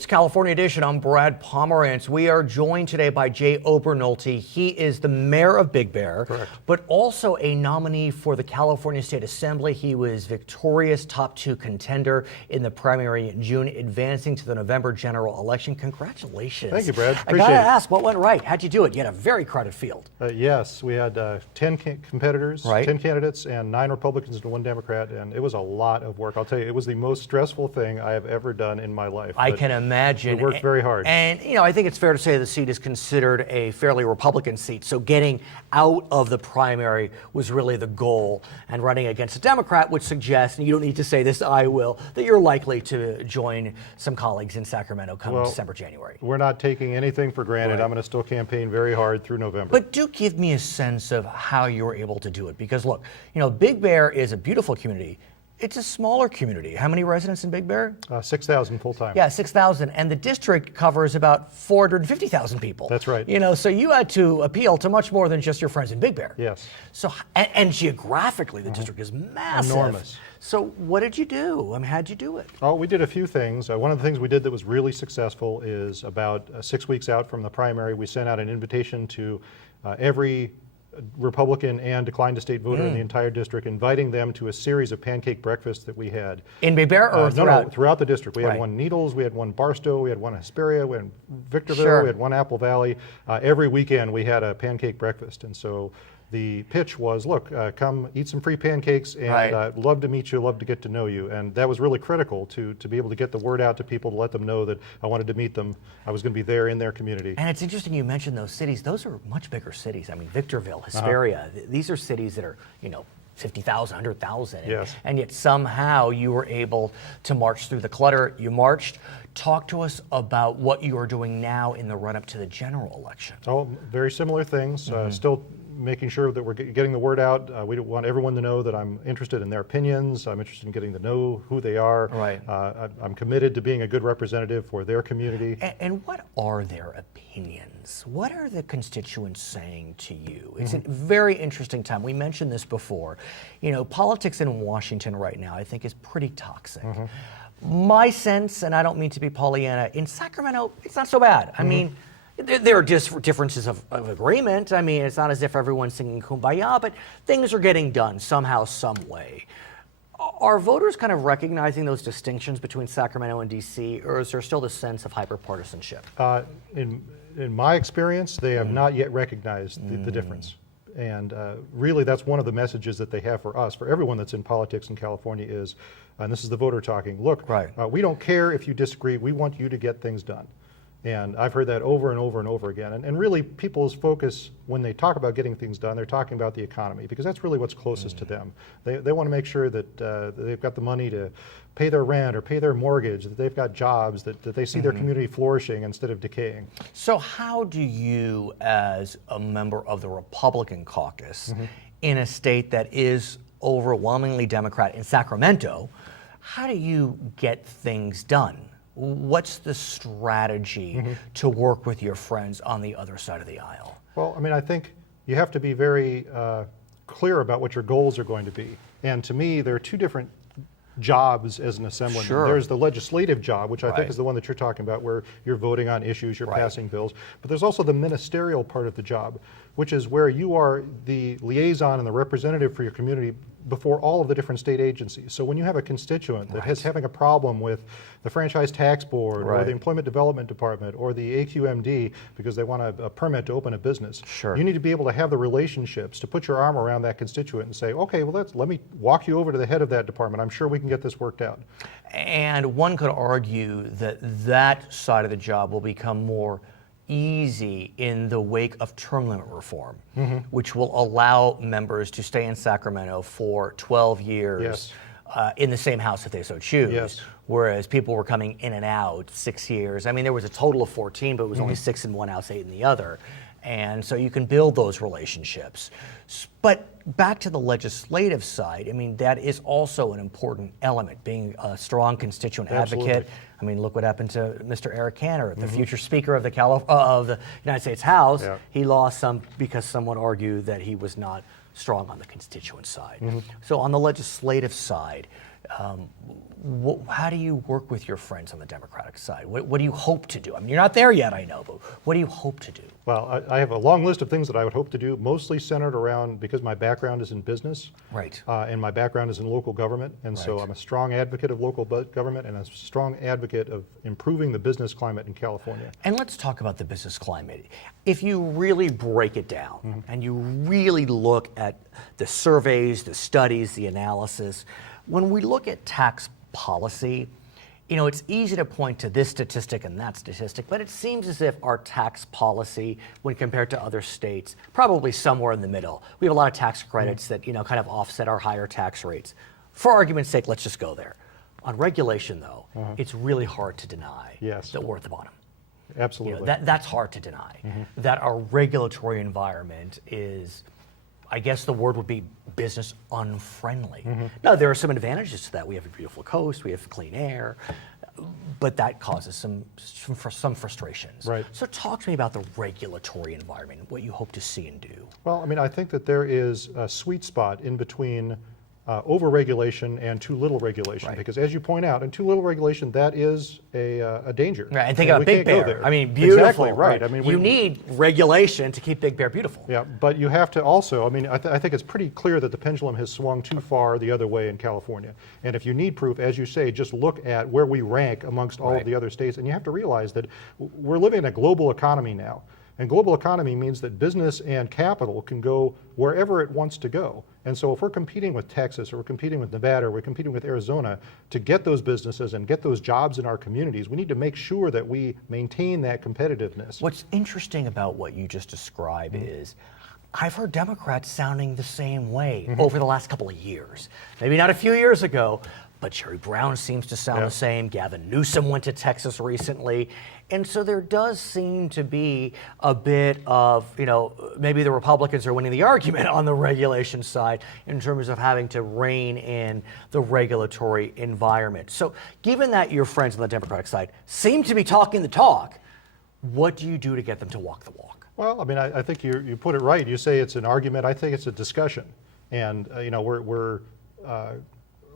It's California Edition. I'm Brad Pomerance. We are joined today by Jay Obernolte. He is the mayor of Big Bear, correct, but also a nominee for the California State Assembly. He was victorious, top two contender in the primary in June, advancing to the November general election. Congratulations. Thank you, Brad. I gotta ask, what went right? How'd you do it? You had a very crowded field. Yes, we had 10 competitors, right, 10 candidates, and 9 Republicans and 1 Democrat, and it was a lot of work. I'll tell you, it was the most stressful thing I have ever done in my life. I can imagine. We worked very hard. And, you know, I think it's fair to say the seat is considered a fairly Republican seat. So getting out of the primary was really the goal. And running against a Democrat would suggest, and you don't need to say this, I will, that you're likely to join some colleagues in Sacramento come December, January. We're not taking anything for granted. Right. I'm going to still campaign very hard through November. But do give me a sense of how you were able to do it. Because look, you know, Big Bear is a beautiful community. It's a smaller community. How many residents in Big Bear? 6,000 full-time. Yeah, 6,000. And the district covers about 450,000 people. That's right. You know, so you had to appeal to much more than just your friends in Big Bear. Yes. So, and geographically, the district is massive. Enormous. So what did you do? I mean, how'd you do it? Oh, we did a few things. One of the things we did that was really successful is about 6 weeks out from the primary, we sent out an invitation to every Republican and declined to state voter in the entire district, inviting them to a series of pancake breakfasts that we had. In Big Bear or throughout? No, throughout the district. We Right. had one Needles, we had one Barstow, we had one Hesperia, we had Victorville, Sure. we had one Apple Valley. Every weekend we had a pancake breakfast. And so the pitch was, look, come eat some free pancakes, and Right. love to meet you, love to get to know you. And that was really critical to be able to get the word out to people, to let them know that I wanted to meet them. I was going to be there in their community. And it's interesting you mentioned those cities. Those are much bigger cities. I mean, Victorville, Hesperia, these are cities that are, you know, 50,000, 100,000. Yes. And yet somehow you were able to march through the clutter. You marched. Talk to us about what you are doing now in the run-up to the general election. Oh, very similar things. Still making sure that we're getting the word out. We want everyone to know that I'm interested in their opinions. I'm interested in getting to know who they are. Right. I'm committed to being a good representative for their community. And what are their opinions? What are the constituents saying to you? It's a very interesting time. We mentioned this before. You know, politics in Washington right now, I think, is pretty toxic. My sense, and I don't mean to be Pollyanna, in Sacramento, it's not so bad. I mean, there are just differences of agreement. I mean, it's not as if everyone's singing Kumbaya, but things are getting done somehow, some way. Are voters kind of recognizing those distinctions between Sacramento and D.C., or is there still the sense of hyper-partisanship? In my experience, they have not yet recognized the difference. And really, that's one of the messages that they have for us, for everyone that's in politics in California is, and this is the voter talking, look, we don't care if you disagree, we want you to get things done. And I've heard that over and over and over again. And really, people's focus, when they talk about getting things done, they're talking about the economy, because that's really what's closest to them. They want to make sure that they've got the money to pay their rent or pay their mortgage, that they've got jobs, that they see their community flourishing instead of decaying. So how do you, as a member of the Republican caucus, in a state that is overwhelmingly Democrat in Sacramento, how do you get things done? What's the strategy to work with your friends on the other side of the aisle? Well, I mean, I think you have to be very clear about what your goals are going to be. And to me, there are two different jobs as an assemblyman. Sure. There's the legislative job, which I Right. think is the one that you're talking about, where you're voting on issues, you're Right. passing bills. But there's also the ministerial part of the job, which is where you are the liaison and the representative for your community before all of the different state agencies. So when you have a constituent that is having a problem with the Franchise Tax Board or the Employment Development Department or the AQMD because they want a permit to open a business, you need to be able to have the relationships to put your arm around that constituent and say, okay, well, let me walk you over to the head of that department. I'm sure we can get this worked out. And one could argue that that side of the job will become more easy in the wake of term limit reform, which will allow members to stay in Sacramento for 12 years in the same house if they so choose. Whereas people were coming in and out 6 years. I mean, there was a total of 14, but it was only 6 in one house, 8 in the other. And so you can build those relationships. But back to the legislative side, I mean, that is also an important element, being a strong constituent advocate. I mean, look what happened to Mr. Eric Cantor, the future Speaker of the United States House. He lost some because someone argued that he was not strong on the constituent side. So on the legislative side, How do you work with your friends on the Democratic side? What do you hope to do? I mean, you're not there yet, I know, but what do you hope to do? Well, I have a long list of things that I would hope to do, mostly centered around, because my background is in business. Right. And my background is in local government. And so Right. I'm a strong advocate of local government and a strong advocate of improving the business climate in California. And let's talk about the business climate. If you really break it down and you really look at the surveys, the studies, the analysis, when we look at tax policy, you know, it's easy to point to this statistic and that statistic, but it seems as if our tax policy, when compared to other states, probably somewhere in the middle. We have a lot of tax credits that, you know, kind of offset our higher tax rates. For argument's sake, let's just go there. On regulation, though, it's really hard to deny that we're at the bottom. Absolutely. You know, that's hard to deny. That our regulatory environment is, I guess the word would be business unfriendly. Now, there are some advantages to that. We have a beautiful coast, we have clean air, but that causes some frustrations. Right. So talk to me about the regulatory environment, what you hope to see and do. Well, I mean, I think that there is a sweet spot in between over-regulation and too little regulation, because as you point out, in too little regulation, that is a danger. Right, and think about Big Bear. I mean, beautiful. Exactly, right. I mean, you need regulation to keep Big Bear beautiful. Yeah, but you have to also, I mean, I think it's pretty clear that the pendulum has swung too far the other way in California. And if you need proof, as you say, just look at where we rank amongst all of the other states, and you have to realize that we're living in a global economy now. And global economy means that business and capital can go wherever it wants to go. And so if we're competing with Texas, or we're competing with Nevada, or we're competing with Arizona to get those businesses and get those jobs in our communities, we need to make sure that we maintain that competitiveness. What's interesting about what you just described is I've heard Democrats sounding the same way over the last couple of years. Maybe not a few years ago, but Jerry Brown seems to sound the same. Gavin Newsom went to Texas recently. And so there does seem to be a bit of, you know, maybe the Republicans are winning the argument on the regulation side in terms of having to rein in the regulatory environment. So given that your friends on the Democratic side seem to be talking the talk, what do you do to get them to walk the walk? Well, I mean, I think you put it right. You say it's an argument. I think it's a discussion. And, you know,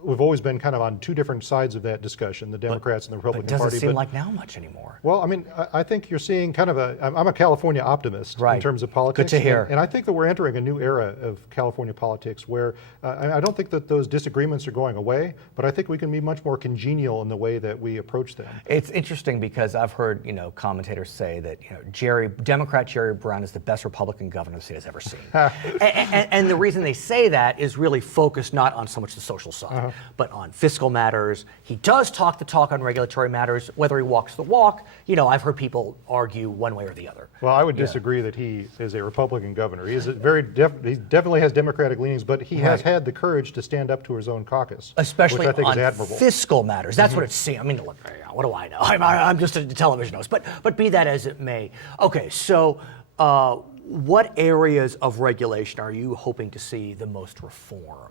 we've always been kind of on two different sides of that discussion, the Democrats and the Republican Party. But it doesn't seem like now much anymore. Well, I mean, I think you're seeing kind of I'm a California optimist in terms of politics. Good to hear. And I think that we're entering a new era of California politics where I don't think that those disagreements are going away, but I think we can be much more congenial in the way that we approach them. It's interesting because I've heard, you know, commentators say that, you know, Democrat Jerry Brown is the best Republican governor the state has ever seen. and the reason they say that is really focused not on so much the social side, but on fiscal matters. He does talk the talk on regulatory matters. Whether he walks the walk, you know, I've heard people argue one way or the other. Well, I would disagree that he is a Republican governor. He is he definitely has Democratic leanings, but he has had the courage to stand up to his own caucus, especially which I think on is admirable. Fiscal matters. That's what it seems. I mean, look, what do I know? I'm just a television host. But be that as it may. Okay, so what areas of regulation are you hoping to see the most reform?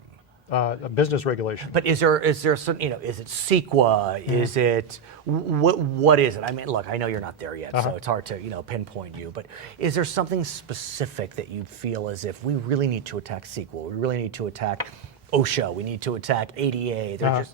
Business regulation. But is there some, you know, is it CEQA? Is it, what is it? I mean, look, I know you're not there yet, so it's hard to, you know, pinpoint you, but is there something specific that you feel as if we really need to attack CEQA? We really need to attack OSHA, we need to attack ADA.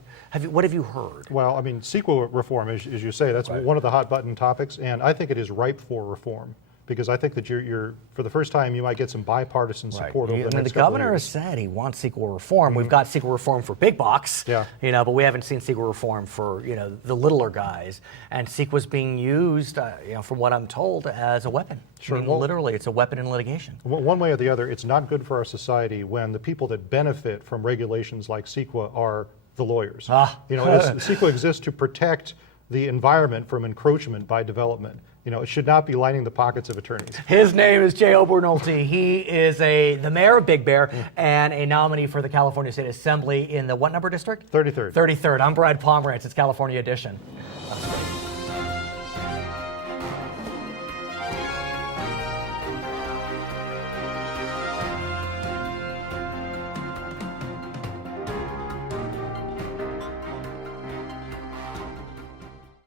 What have you heard? Well, I mean, CEQA reform, as you say, that's one of the hot button topics, and I think it is ripe for reform. Because I think that you're for the first time, you might get some bipartisan support over the next couple of years. The governor has said he wants CEQA reform. We've got CEQA reform for big bucks, you know, but we haven't seen CEQA reform for, you know, the littler guys. And CEQA is being used, you know, from what I'm told, as a weapon. Sure. I mean, literally, it's a weapon in litigation. One way or the other, it's not good for our society when the people that benefit from regulations like CEQA are the lawyers. You know, CEQA exists to protect the environment from encroachment by development. You know, it should not be lining the pockets of attorneys. His name is Jay Obernolte. He is the mayor of Big Bear and a nominee for the California State Assembly in the what number district? 33rd. 33rd. I'm Brad Pomerance. It's California Edition.